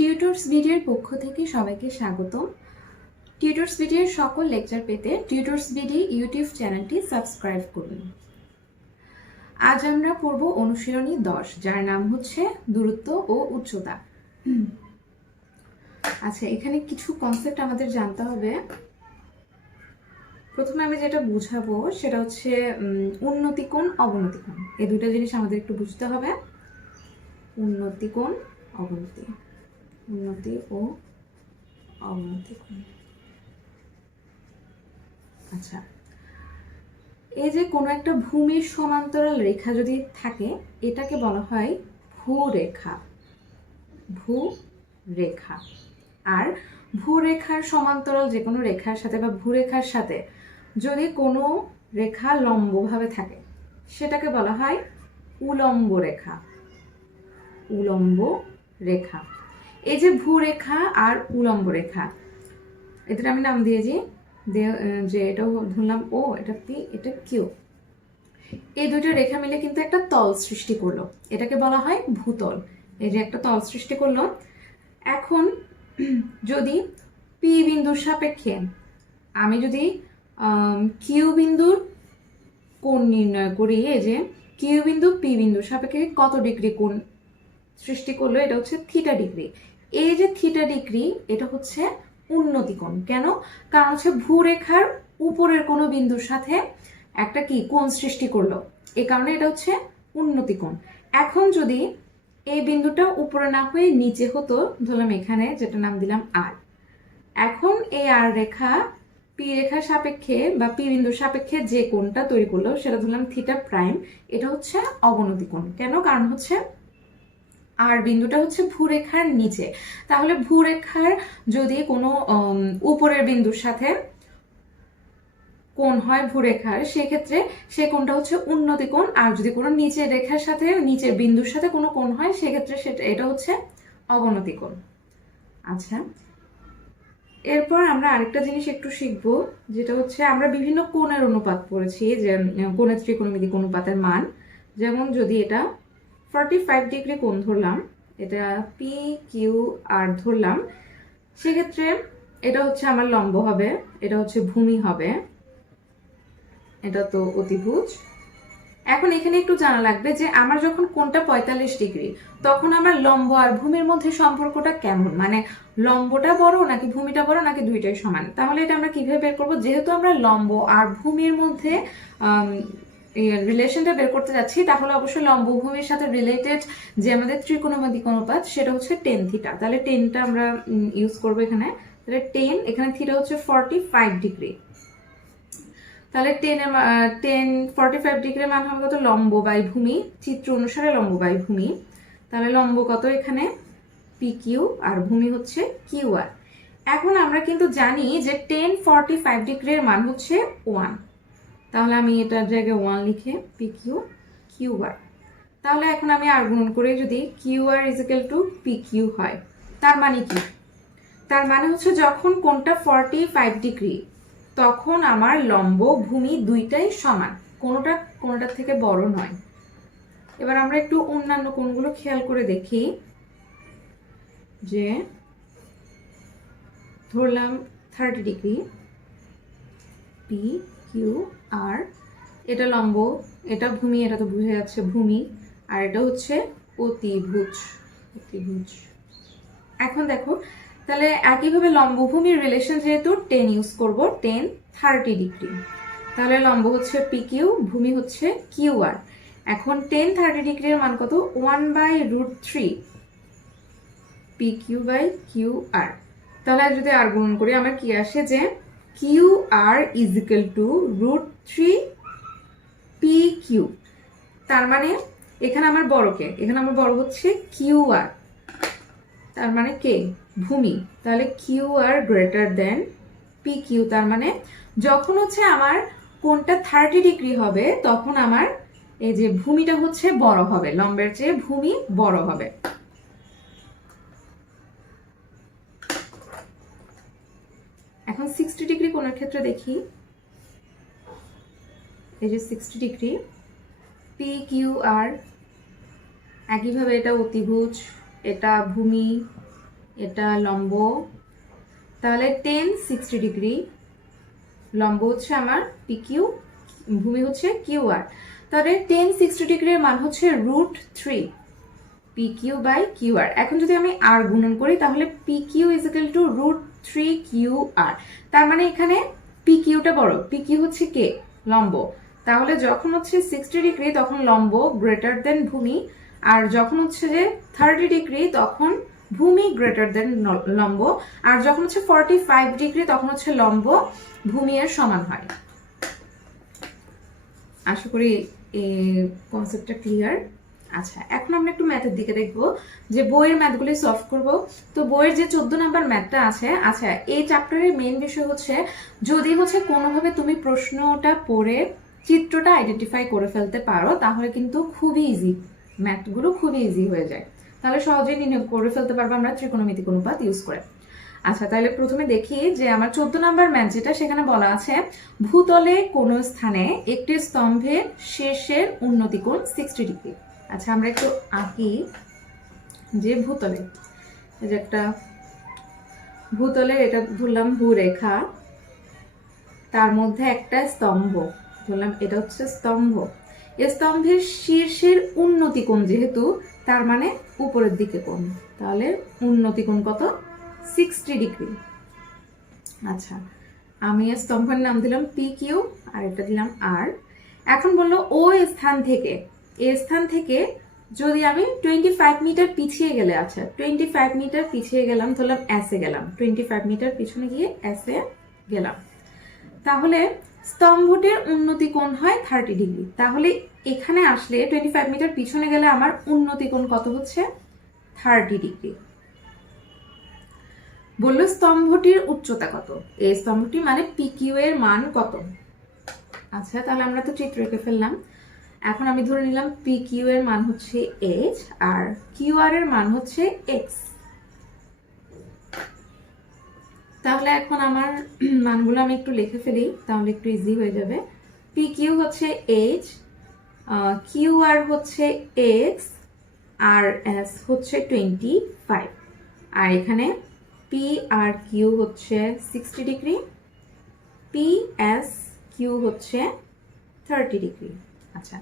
Tutors ভিডিওর পক্ষ থেকে সবাইকে স্বাগতম। টিউটরস ভিডিওর সকল লেকচার পেতে টিউটরস ভিডিও ইউটিউব চ্যানেলটি সাবস্ক্রাইব করুন। আজ আমরা পড়ব অনুশীলনী 10, যার নাম হচ্ছে দূরত্ব ও উচ্চতা। আচ্ছা, এখানে কিছু কনসেপ্ট আমাদের জানতে হবে। প্রথমে আমি যেটা বুঝাবো সেটা হচ্ছে উন্নতি কোণ, অবনতি কোণ। এই দুটো জিনিস আমাদের একটু বুঝতে হবে। উন্নতি কোণ, অবনতি, উন্নতি ও অবনতি কোণ। আচ্ছা, এই যে কোনো একটা ভূমির সমান্তরাল রেখা যদি থাকে, এটাকে বলা হয় ভূরেখা। ভূরেখা। আর ভূরেখার সমান্তরাল যে কোনো রেখার সাথে বা ভূরেখার সাথে যদি কোনো রেখা লম্বভাবে থাকে, সেটাকে বলা হয় উলম্ব রেখা। উলম্ব রেখা। এই যে ভূরেখা আর উলম্ব রেখা, এটা আমি নাম দিয়েছি যে এটা ধরলাম ও, এটা পি, এটা কিউ। এই দুটো রেখা মিলে কিন্তু একটা তল সৃষ্টি করলো, এটাকে বলা হয় ভূতল। এই যে একটা তল সৃষ্টি করলো। এখন যদি পি বিন্দুর সাপেক্ষে আমি যদি কিউ বিন্দুর কোণ নির্ণয় করি, এই যে কিউ বিন্দু পি বিন্দুর সাপেক্ষে কত ডিগ্রি কোণ সৃষ্টি করলো, এটা হচ্ছে থিটা ডিগ্রি। এই যে থিটা ডিগ্রি, এটা হচ্ছে উন্নতি কোণ। কেন? কারণ হচ্ছে ভূরেখার উপরের কোনো বিন্দুর সাথে একটা কি কোণ সৃষ্টি করলো, এই কারণে এটা হচ্ছে উন্নতি কোণ। এখন যদি এই বিন্দুটা উপরে না হয়ে নিচে হতো, ধরলাম এখানে, যেটা নাম দিলাম আর। এখন এই আর রেখা পি রেখার সাপেক্ষে বা পি বিন্দুর সাপেক্ষে যে কোণটা তৈরি করলো, সেটা ধরলাম থিটা প্রাইম। এটা হচ্ছে অবনতি কোণ। কেন? কারণ হচ্ছে আর বিন্দুটা হচ্ছে ভূরেখার নিচে। তাহলে ভূরেখার যদি কোনো উপরের বিন্দুর সাথে কোণ হয় ভূরেখার, সেক্ষেত্রে সে কোণটা হচ্ছে উন্নতি কোণ। আর যদি কোনো নিচের রেখার সাথে, নিচের বিন্দুর সাথে কোনো কোণ হয়, সেক্ষেত্রে এটা হচ্ছে অবনতি কোণ। আচ্ছা, এরপর আমরা আরেকটা জিনিস একটু শিখব, যেটা হচ্ছে আমরা বিভিন্ন কোণের অনুপাত পড়েছি, যে কোণের ত্রিকোণমিতিক অনুপাতের মান। যেমন যদি এটা 45 ডিগ্রি কোণ ধরলাম, এটা পি কিউ আর ধরলাম, সেক্ষেত্রে এটা হচ্ছে আমার লম্ব হবে, এটা হচ্ছে ভূমি হবে, এটা তো অতিভুজ। এখন এখানে একটু জানা লাগবে যে আমার যখন কোণটা 45 ডিগ্রি, তখন আমার লম্ব আর ভূমির মধ্যে সম্পর্কটা কেমন, মানে লম্বটা বড় নাকি ভূমিটা বড় নাকি দুইটাই সমান। তাহলে এটা আমরা কিভাবে বের করবো? যেহেতু আমরা লম্ব আর ভূমির মধ্যে রিলেশনটা বের করতে যাচ্ছি, তাহলে অবশ্যই লম্ব ভূমির সাথে রিলেটেড যে আমাদের ত্রিকোণমিতিক অনুপাত, সেটা হচ্ছে টেন থিটা। তাহলে টেনটা আমরা ইউজ করবো এখানে। তাহলে টেন, এখানে থিটা হচ্ছে 45 ডিগ্রি। তাহলে 45 ডিগ্রির মান হবে কত? লম্ব বাই ভূমি, চিত্র অনুসারে লম্ব বাই ভূমি। তাহলে লম্ব কত এখানে? পি কিউ, আর ভূমি হচ্ছে কিউ আর। এখন আমরা কিন্তু জানি যে 45 ডিগ্রির মান হচ্ছে 1। তাহলে আমি এটার জায়গায় 1 লিখে পি কিউ কিউ আর। তাহলে এখন আমি আর গুণন করে যদি Q R is equal two P Q হয়, তার মানে কি? তার মানে হচ্ছে যখন কোণটা 45 ডিগ্রি, তখন আমার লম্ব ভূমি দুইটাই সমান, কোনোটার থেকে বড় নয়। এবার আমরা একটু অন্যান্য কোণগুলো খেয়াল করে দেখি, যে ধরলাম 30 ডিগ্রি, পি কিউ আর, এটা লম্ব, এটা ভূমি, এটা তো বুঝে যাচ্ছে ভূমি, আর এটা হচ্ছে অতিভুজ। অতিভুজ। এখন দেখো, তাহলে একইভাবে লম্ব ভূমির রিলেশন যেহেতু 10 ইউজ করব, 10 30 ডিগ্রি। তাহলে লম্ব হচ্ছে পি কিউ, ভূমি হচ্ছে কিউ আর। এখন 10 30 ডিগ্রির মান কত? 1/√3 P Q by Q R. তাহলে যদি আর গুণন করি, আমার কি আসে? যে Q R is equal two √3 P Q. তার মানে এখানে আমার বড় কে? এখানে আমার বড় হচ্ছে কিউ আর, তার মানে কে? ভূমি। তাহলে Q R greater than P Q. তার মানে যখন হচ্ছে আমার কোণটা 30 ডিগ্রি হবে, তখন আমার এই যে ভূমিটা হচ্ছে বড় হবে, লম্বের চেয়ে ভূমি বড় হবে। এখন 60 ডিগ্রি কোণের ক্ষেত্রে দেখি, এই যে 60 ডিগ্রি, পি কিউ আর, একইভাবে এটা অতিভুজ, এটা ভূমি, এটা লম্ব, তাহলে 10 60 ডিগ্রি, লম্ব হচ্ছে আমার PQ, ভূমি হচ্ছে QR। তাহলে 10 60 ডিগ্রির মান হচ্ছে √3 PQ বাই QR। এখন যদি আমি আর গুণন করি তাহলে PQ is equal two √3 QR। তার মানে এখানে PQটা বড়, PQ হচ্ছে কে, লম্ব। তাহলে যখন হচ্ছে 60 ডিগ্রি তখন লম্ব গ্রেটার দেন ভূমি, আর যখন হচ্ছে যে 30 ডিগ্রি তখন ভূমি গ্রেটার দেন লম্ব, আর যখন হচ্ছে 45 ডিগ্রি তখন হচ্ছে লম্ব ভূমি এর সমান হয়। আশা করি এই কনসেপ্টটা ক্লিয়ার। আচ্ছা, এখন আমরা একটু ম্যাথের দিকে দেখবো যে বইয়ের ম্যাথগুলি সলভ করব। তো বইয়ের যে 14 নাম্বার ম্যাথটা আছে, আচ্ছা এই চ্যাপ্টারের মেইন বিষয় হচ্ছে যদি হচ্ছে কোনোভাবে তুমি প্রশ্নটা পড়ে চিত্রটা আইডেন্টিফাই করে ফেলতে পারো তাহলে কিন্তু খুবই ইজি, ম্যাথগুলো খুবই ইজি হয়ে যায়, তাহলে সহজেই নির্ণয় করে ফেলতে পারবো আমরা ত্রিকোণমিতিক অনুপাত ইউজ করে। আচ্ছা, তাহলে প্রথমে দেখি যে আমার 14 নাম্বার ম্যাথ যেটা, সেখানে বলা আছে ভূতলে কোনো স্থানে একটি স্তম্ভের শীর্ষের উন্নতি কোণ 60 ডিগ্রি। আচ্ছা, আমরা একটু আঁকি যে ভূতলে, এই যে একটা ভূতলের এটা ধরলাম ভূরেখা, তার মধ্যে একটা স্তম্ভ ধরলাম, এটা হচ্ছে স্তম্ভ। এই স্তম্ভের শীর্ষের উন্নতি কোণ যেহেতু, তার মানে উপরের দিকে কোণ, তাহলে উন্নতি কোণ কত, 60 ডিগ্রি। আচ্ছা, আমি স্তম্ভের নাম দিলাম PQ আর এটা দিলাম R। এখন বললো ও স্থান থেকে, এই স্থান থেকে যদি আমি 25 মিটার পিছিয়ে গেলে, আচ্ছা 25 মিটার পিছিয়ে গেলাম, ধরলাম S এ গেলাম, 25 মিটার পিছনে গিয়ে S এ গেলাম, তাহলে স্তম্ভটির উন্নতি কোণ হয় 30 ডিগ্রি। তাহলে এখানে আসলে 25 মিটার পিছনে গেলে আমার উন্নতি কোণ কত হচ্ছে, 30 ডিগ্রি। বললো স্তম্ভটির উচ্চতা কত, এই স্তম্ভটি মানে PQ এর মান কত। আচ্ছা, তাহলে আমরা তো চিত্র এঁকে ফেললাম। এখন আমি ধরে নিলাম PQ এর মান হচ্ছে H আর QR এর মান হচ্ছে X। তাহলে এখন আমার মানগুলো আমি একটু লিখে ফেলি, তাহলে একটু ইজি হয়ে যাবে। PQ হচ্ছে H, QR হচ্ছে X, আর S হচ্ছে 25, আর এখানে P আর Q হচ্ছে 60 ডিগ্রি, PS Q হচ্ছে 30 ডিগ্রি। আচ্ছা,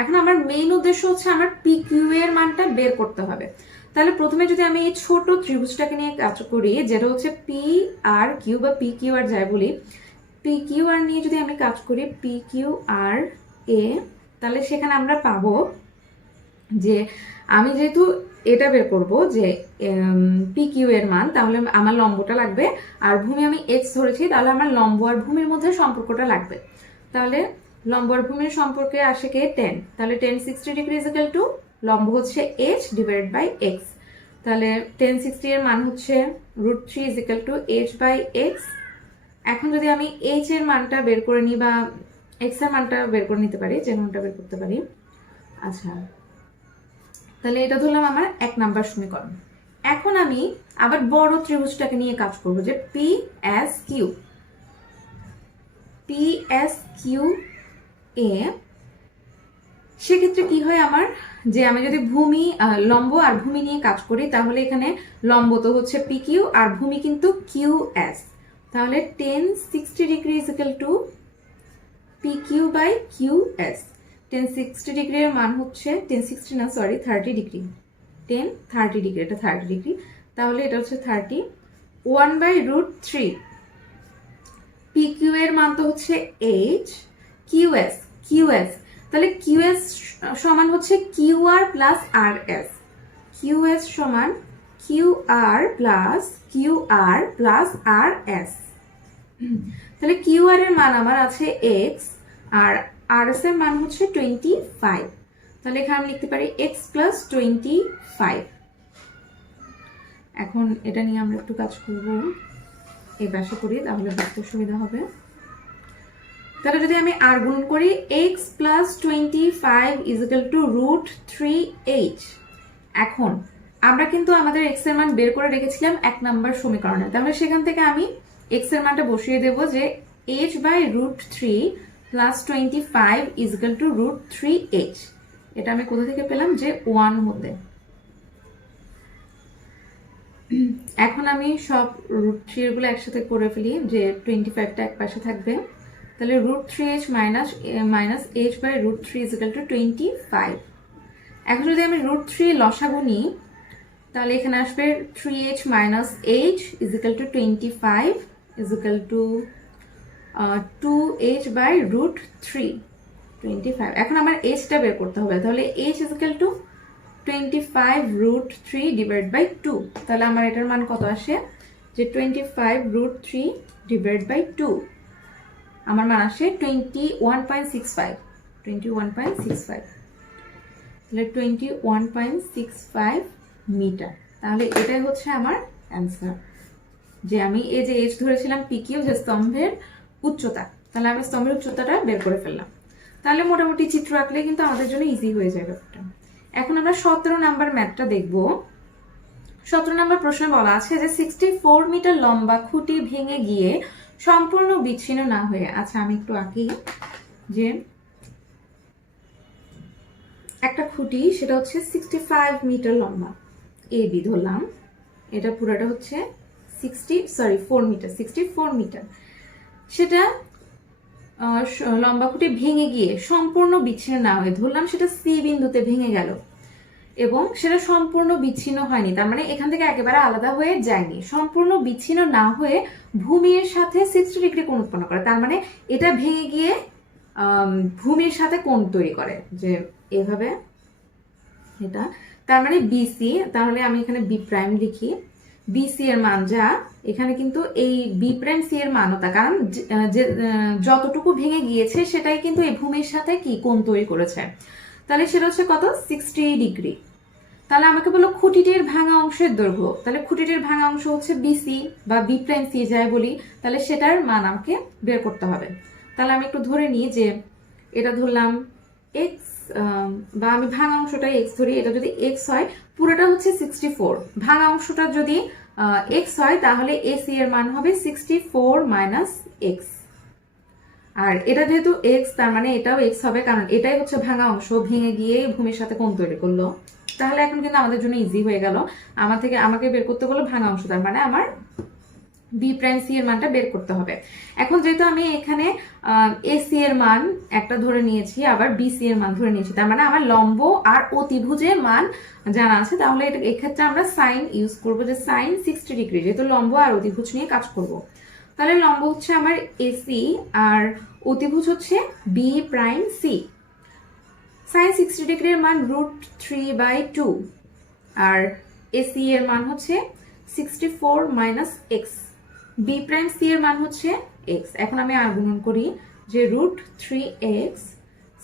এখন আমার মেইন উদ্দেশ্য হচ্ছে আমার PQ এর মানটা বের করতে হবে। তাহলে প্রথমে যদি আমি এই ছোট ত্রিভুজটাকে নিয়ে কাজ করি, যেটা হচ্ছে PRQ বা PQR যাই বলি, PQR নিয়ে যদি আমি কাজ করি PQRA, তাহলে সেখানে আমরা পাবো যে আমি যেহেতু এটা বের করব যে PQ এর মান, তাহলে আমার লম্বটা লাগবে, আর ভূমি আমি X ধরেছি, তাহলে আমার লম্ব আর ভূমির মধ্যে সম্পর্কটা লাগবে। তাহলে লম্ব আর ভূমির সম্পর্কে আসে কে, 10, তাহলে 10 60 ডিগ্রি ইজ ইকুয়াল টু লম্ব হচ্ছে H ডিভাইডেড বাই X, তাহলে 10 60 এর মান হচ্ছে √3 is equal to H by X। এখন যদি আমি H এর মানটা বের করে নিই বা X এর মানটা বের করে নিতে পারি, যে মানটা বের করতে পারি। আচ্ছা, তাহলে এটা ধরলাম আমার 1 নাম্বার সমীকরণ। এখন আমি আবার বড় ত্রিভুজটাকে নিয়ে কাজ করব, যে PSQ এ, সেক্ষেত্রে কি হয় আমার, যে আমি যদি ভূমি লম্ব আর ভূমি নিয়ে কাজ করি, তাহলে এখানে লম্ব তো হচ্ছে PQ আর ভূমি কিন্তু QS, তাহলে 10 60 degree is equal to PQ by QS। 10 60 ডিগ্রির মান হচ্ছে 10 60 না সরি 30 ডিগ্রি, 10 30 ডিগ্রি, এটা 30 ডিগ্রি, তাহলে এটা হচ্ছে 30, 1 বাই √3। PQ এর মান তো হচ্ছে H, QS, তাহলে QS সমান হচ্ছে QR প্লাস RS, QS সমান QR প্লাস RS। তাহলে QR এর মান আমার আছে X আর RS এর মান হচ্ছে 25, তাহলে এখানে আমি লিখতে পারি X প্লাস 25। এখন এটা নিয়ে আমরা একটু কাজ করব, এই পাশে করি তাহলে বুঝতে সুবিধা হবে। তাহলে যদি আমি আর গুণ করি, X plus 25 is equal to √3H। এখন আমরা কিন্তু আমাদের X এর মান বের করে রেখেছিলাম 1 নাম্বার সমীকরণে, তাহলে সেখান থেকে আমি X এর মানটা বসিয়ে দেব যে H by √3 plus 25 is equal to √3H। এটা আমি কোথা থেকে পেলাম, যে 1 হতে। এখন আমি সব রুট থ্রি এরগুলো একসাথে করে ফেলি, যে 25টা এক পাশে থাকবে। তাহলে √3h minus h by √3 is equal to 25। এখন যদি আমি √3 লসাগু নিই, তাহলে এখানে আসবে 3h minus h is equal to 25 is equal to 2h by √3 25। এখন আমার hটা বের করতে হবে, তাহলে h is equal to 25 √3 divide by 2। তাহলে আমার এটার মান কত আসে, যে 25 √3 ডিভাইড বাই 2, আমার মান আসে 21.65। 21.65, তাহলে 21.65 মিটার। তাহলে এটাই হচ্ছে আমার অ্যান্সার, যে আমি এই যে h ধরেছিলাম PQ, যে স্তম্ভের উচ্চতা, তাহলে আমি স্তম্ভের উচ্চতাটা বের করে ফেললাম। তাহলে মোটামুটি চিত্র আঁকলে কিন্তু আমাদের জন্য ইজি হয়ে যাবে ব্যাপারটা। এখন আমরা 17 নাম্বার ম্যাথটা দেখব। 17 নাম্বার প্রশ্নে বলা আছে যে 64 মিটার লম্বা খুঁটি ভেঙে গিয়ে সম্পূর্ণ বিচ্ছিন্ন না হয়ে, আচ্ছা আমি একটু আঁকি, যে একটা খুঁটি সেটা হচ্ছে 65 মিটার লম্বা, AB ধরলাম, এটা পুরোটা হচ্ছে 64 মিটার, সেটা লম্বা খুঁটি ভেঙে গিয়ে সম্পূর্ণ বিচ্ছিন্ন না হয়ে, ধরলাম সেটা C বিন্দুতে ভেঙে গেল এবং সেটা সম্পূর্ণ বিচ্ছিন্ন হয়নি, তার মানে এখান থেকে একেবারে আলাদা হয়ে যায়নি, সম্পূর্ণ বিচ্ছিন্ন না হয়ে ভূমির সাথে 60 ডিগ্রি কোণ উৎপন্ন করে। তার মানে এটা ভেঙে গিয়ে ভূমির সাথে কোণ তৈরি করে, যে এভাবে এটা, তার মানে BC। তাহলে আমি এখানে B প্রাইম লিখি, BC এর মান যা, এখানে কিন্তু এই B প্রাইম C এর মানও তা, কারণ যে যতটুকু ভেঙে গিয়েছে সেটাই কিন্তু এই ভূমির সাথে কি কোণ তৈরি করেছে। তাহলে সেটা হচ্ছে কত, 60 ডিগ্রি। তাহলে আমাকে বললো খুঁটিটির ভাঙা অংশের দৈর্ঘ্য, তাহলে খুঁটিটির ভাঙা অংশ হচ্ছে BC বা B প্রাইম C যাই বলি, তাহলে সেটার মান আমাকে বের করতে হবে। তাহলে আমি একটু ধরে নিই যে এটা ধরলাম x, বা আমি ভাঙা অংশটাই x ধরি, এটা যদি x হয় পুরোটা হচ্ছে 64, ভাঙা অংশটা যদি x হয় তাহলে AC এর মান হবে 64 মাইনাস x, আর এটা যেহেতু x তার মানে এটাও x হবে, কারণ এটাই হচ্ছে ভাঙা অংশ, ভেঙে গিয়ে ভূমির সাথে কোণ তৈরি করলো। তাহলে এখন কিন্তু আমাদের জন্য ইজি হয়ে গেল, আমাকে বের করতে বললো ভাঙা অংশ, তার মানে আমার B প্রাইম C এর মানটা বের করতে হবে। এখন যেহেতু আমি এখানে AC এর মান একটা ধরে নিয়েছি, আবার BC এর মান ধরে নিয়েছি, তার মানে আমার লম্ব আর অতিভুজের মান জানা আছে, তাহলে এক্ষেত্রে আমরা সাইন ইউজ করবো, যে সাইন 60 ডিগ্রি, যেহেতু লম্ব আর অতিভুজ নিয়ে কাজ করব। তাহলে লম্ব হচ্ছে আমার AC আর অতিভুজ হচ্ছে B প্রাইম C। সাইন 60 ডিগ্রির মান √3/2, আর AC এর মান হচ্ছে 64 minus x, B prime C এর মান হচ্ছে x। এখন আমি আর গুণন করি, যে √3x,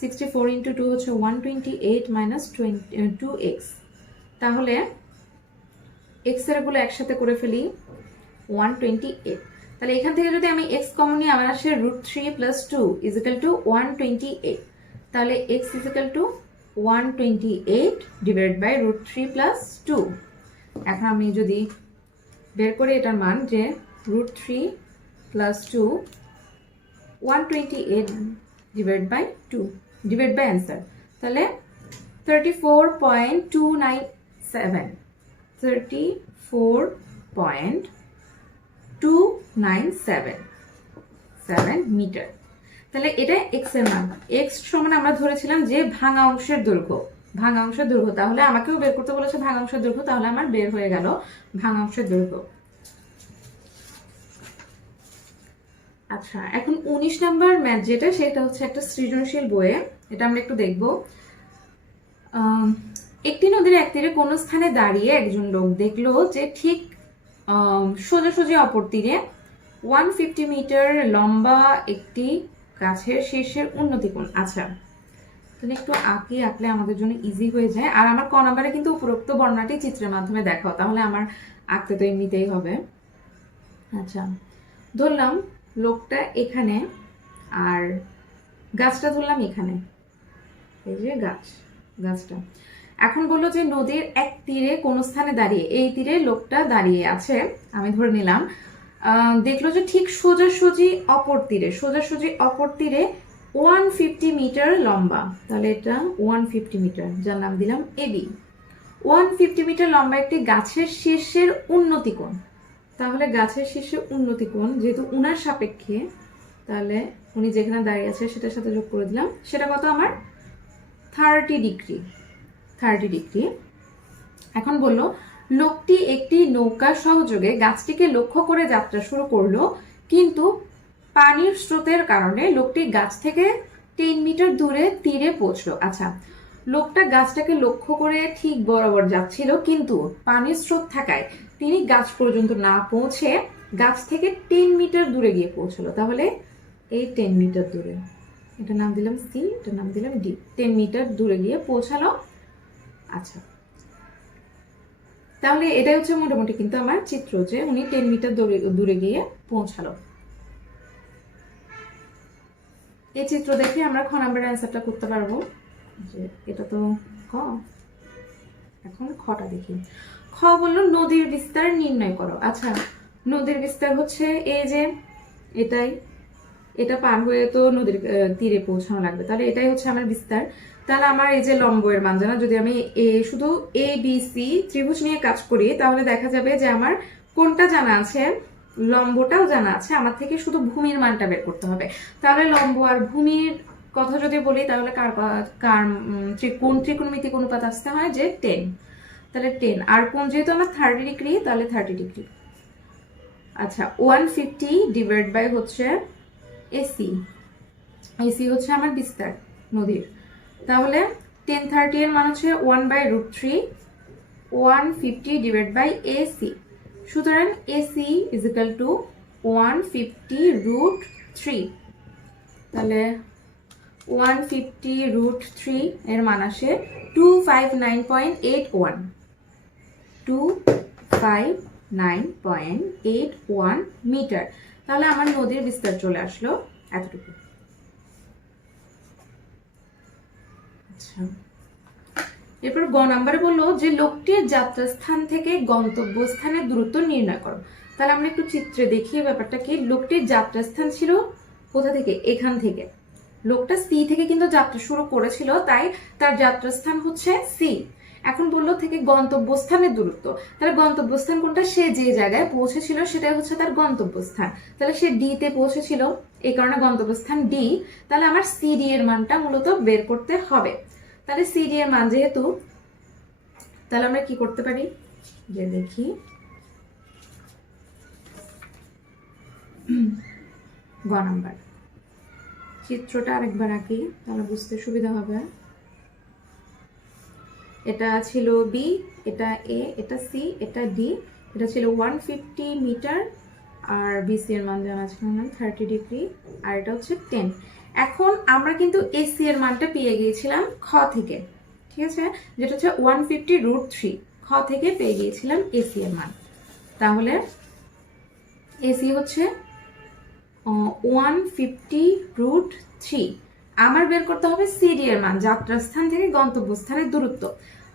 64 ইন্টু 2 হচ্ছে 128 মাইনাস 2x, তাহলে x এর গুলো একসাথে করে ফেলি 128। তাহলে এখান থেকে যদি আমি x কমন নিই, আমার আসে √3 প্লাস 2 ইজিক্যাল টু 128, তাহলে x is equal to 128 divide by √3 plus 2। এখন আমি যদি বের করি এটার মান, যে √3 plus 2 128 divide by 2 divide by answer, তাহলে 34.297 মিটার। তাহলে এটা x এর মান, x সমান আমরা ধরেছিলাম যে ভাঙা অংশের দৈর্ঘ্য, তাহলে আমাকেও বের করতে বলেছে ভাঙা অংশের দৈর্ঘ্য, তাহলে আমার বের হয়ে গেল ভাঙা অংশের দৈর্ঘ্য। আচ্ছা, এখন 19 নাম্বার ম্যাথ যেটা, সেটা হচ্ছে একটা সৃজনশীল বইয়ে, এটা আমরা একটু দেখব। একটি নদীর এক তীরে কোনো স্থানে দাঁড়িয়ে একজন লোক দেখলো যে ঠিক সোজাসুজি অপর তীরে 150 মিটার লম্বা একটি গাছের শীর্ষের উন্নতি কোণ। আচ্ছা, তাহলে একটু আঁকলে আমাদের জন্য ইজি হয়ে যায়। আর আমার ক নাম্বারে কিন্তু উপরোক্ত বর্ণনাটি চিত্রের মাধ্যমে দেখাও, তাহলে আমার আঁকতে তো এমনিতেই হবে। আচ্ছা, ধরলাম লোকটা এখানে আর গাছটা ধরলাম এখানে, এই যে গাছটা। এখন বললো যে নদীর এক তীরে কোন স্থানে দাঁড়িয়ে, এই তীরে লোকটা দাঁড়িয়ে আছে, আমি ধরে নিলাম, দেখলো যে ঠিক সোজাসুজি অপর তীরে 150 মিটার লম্বা, তাহলে এটা 150 মিটার, যার নাম দিলাম AB। 150 মিটার লম্বা একটি গাছের শীর্ষের উন্নতি কোণ। তাহলে গাছের শীর্ষের উন্নতি কোণ যেহেতু উনার সাপেক্ষে, তাহলে উনি যেখানে দাঁড়িয়ে আছে সেটার সাথে যোগ করে দিলাম। সেটা কত আমার 30 ডিগ্রি। 30 ডিগ্রি। এখন বললো লোকটি একটি নৌকার সহযোগে গাছটিকে লক্ষ্য করে যাত্রা শুরু করলো, কিন্তু পানির স্রোতের কারণে লোকটি গাছ থেকে 10 মিটার দূরে তীরে পৌঁছলো। আচ্ছা, লোকটা গাছটাকে লক্ষ্য করে ঠিক বরাবর যাচ্ছিল, কিন্তু পানির স্রোত থাকায় তিনি গাছ পর্যন্ত না পৌঁছে গাছ থেকে 10 মিটার দূরে গিয়ে পৌঁছলো। তাহলে এই 10 মিটার দূরে, এটা নাম দিলাম সি, এটা নাম দিলাম ডি, 10 মিটার দূরে গিয়ে পৌঁছালো। আচ্ছা, তাহলে এটাই হচ্ছে মোটামুটি কিন্তু আমার চিত্র, যে উনি 10 মিটার দূরে গিয়ে পৌঁছালো। এই চিত্র দেখে আমরা খ নাম্বারের অ্যান্সারটা করতে পারবো। যে এটা তো ক, এখন খটা দেখি। খ বললো নদীর বিস্তার নির্ণয় করো। আচ্ছা, নদীর বিস্তার হচ্ছে এই যে এটাই, এটা পার হয়ে তো নদীর তীরে পৌঁছানো লাগবে, তাহলে এটাই হচ্ছে আমার বিস্তার। তাহলে আমার এই যে লম্বের মান জানা, যদি আমি শুধু এ বি সি ত্রিভুজ নিয়ে কাজ করি, তাহলে দেখা যাবে যে আমার কোনটা জানা আছে, লম্বটাও জানা আছে, আমার থেকে শুধু ভূমির মানটা বের করতে হবে। তাহলে লম্ব আর ভূমির কথা যদি বলি, তাহলে কোন ত্রিকোণমিতিক অনুপাত আসতে হয় যে 10, তাহলে 10, আর কোন যেহেতু আমার 30 ডিগ্রি, তাহলে 30 ডিগ্রি। আচ্ছা, 150 ডিভাইড বাই হচ্ছে এসি, এসি হচ্ছে আমার বিস্তার নদীর। তাহলে 1030 এর মান হচ্ছে 1/√3, 150 ডিভাইড বাই এসি। সুতরাং এসি ইজ ইকুয়াল টু 150√3। তাহলে 150√3 এর মান আসে 259.81, 259.81 মিটার। তাহলে আমার নদীর বিস্তার চলে আসলো এতটুকু। আচ্ছা, এরপর গ নাম্বারে বললো যে লোকটির যাত্রাস্থান থেকে গন্তব্যস্থানের দূরত্ব নির্ণয় করো। তাহলে আমরা একটু চিত্রে দেখি ব্যাপারটা কি। লোকটির যাত্রাস্থান ছিল কোথা থেকে, এখান থেকে। লোকটা সি থেকে কিন্তু যাত্রা শুরু করেছিল, তাই তার যাত্রাস্থান হচ্ছে সি। এখন বললো থেকে গন্তব্যস্থানের দূরত্ব, তাহলে গন্তব্যস্থান কোনটা, সে যে জায়গায় পৌঁছেছিল সেটাই হচ্ছে তার গন্তব্যস্থান। তাহলে সে ডি তে পৌঁছেছিল, এই কারণে গন্তব্যস্থান ডি। তাহলে আমার সি ডি এর মানটা মূলত বের করতে হবে। তাহলে সি ডি এর মান যেহেতু, তাহলে আমরা কি করতে পারি, যে দেখি গ নাম্বার চিত্রটা আরেকবার আঁকি, তাহলে বুঝতে সুবিধা হবে। এটা ছিল বি, এটা এ, এটা সি, এটা ডি। এটা ছিল 150 মিটার, আর বিসি এর মান জানা ছিল 30 ডিগ্রি, আর এটা হচ্ছে 10। এখন আমরা কিন্তু এসি এর মানটা পেয়ে গিয়েছিলাম খ থেকে, ঠিক আছে, যেটা হচ্ছে 150√3, খ থেকে পেয়ে গিয়েছিলাম এসি এর মান। তাহলে এসি হচ্ছে 150√3। আমার বের করতে হবে সিডি এর মান, যাত্রাস্থান থেকে গন্তব্যস্থানের দূরত্ব।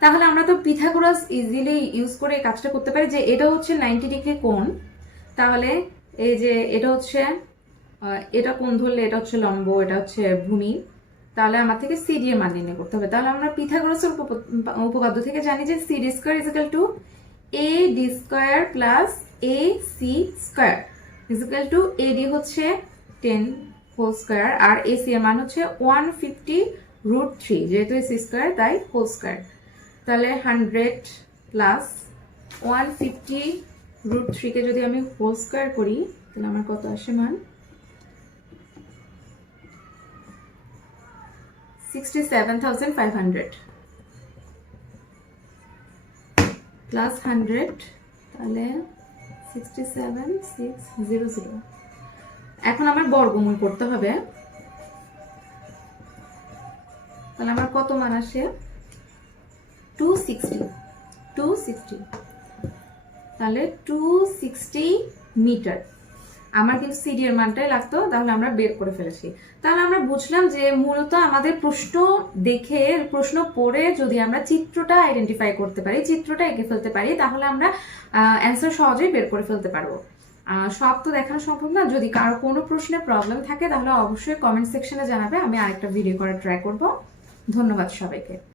তাহলে আমরা তো পিথাগোরাস ইজিলি ইউজ করে এই কাজটা করতে পারি, যে এটা হচ্ছে 90 ডিগ্রি কোণ। তাহলে এই যে এটা হচ্ছে, এটা কোণ ধরলে এটা হচ্ছে লম্ব, এটা হচ্ছে ভূমি। তাহলে আমার থেকে সিডি এর মান নির্ণয় করতে হবে। তাহলে আমরা পিথাগোরাসের উপপাদ্য থেকে জানি যে CD square is equal to A D square plus A C square is equal to AD হচ্ছে 10 হোল স্কয়ার, আর এসি এর মান হচ্ছে 150√3, যেহেতু এসি স্কয়ার তাই হোল স্কয়ার। তাহলে 100 প্লাস 150√3 কে যদি আমি হোল স্কয়ার করি, তাহলে আমার কত আসে মান, 67,500 প্লাস 100, তাহলে 67,600। এখন আমার বর্গমূল করতে হবে, তাহলে আমার কত মান আসে 260। তাহলে 260 মিটার। আমার কিন্তু সিডি এর মানটাই লাগতো, তাহলে আমরা বের করে ফেলেছি। তাহলে আমরা বুঝলাম যে মূলত আমাদের প্রশ্ন দেখে, প্রশ্ন পড়ে যদি আমরা চিত্রটা আইডেন্টিফাই করতে পারি, চিত্রটা এঁকে ফেলতে পারি, তাহলে আমরা অ্যান্সার সহজেই বের করে ফেলতে পারবো। সব তো দেখানো সম্ভব না। যদি কারো কোনো প্রশ্নে প্রবলেম থাকে, তাহলে অবশ্যই কমেন্ট সেকশনে জানাবে, আমি আরেকটা ভিডিও করার ট্রাই করব। ধন্যবাদ সবাইকে।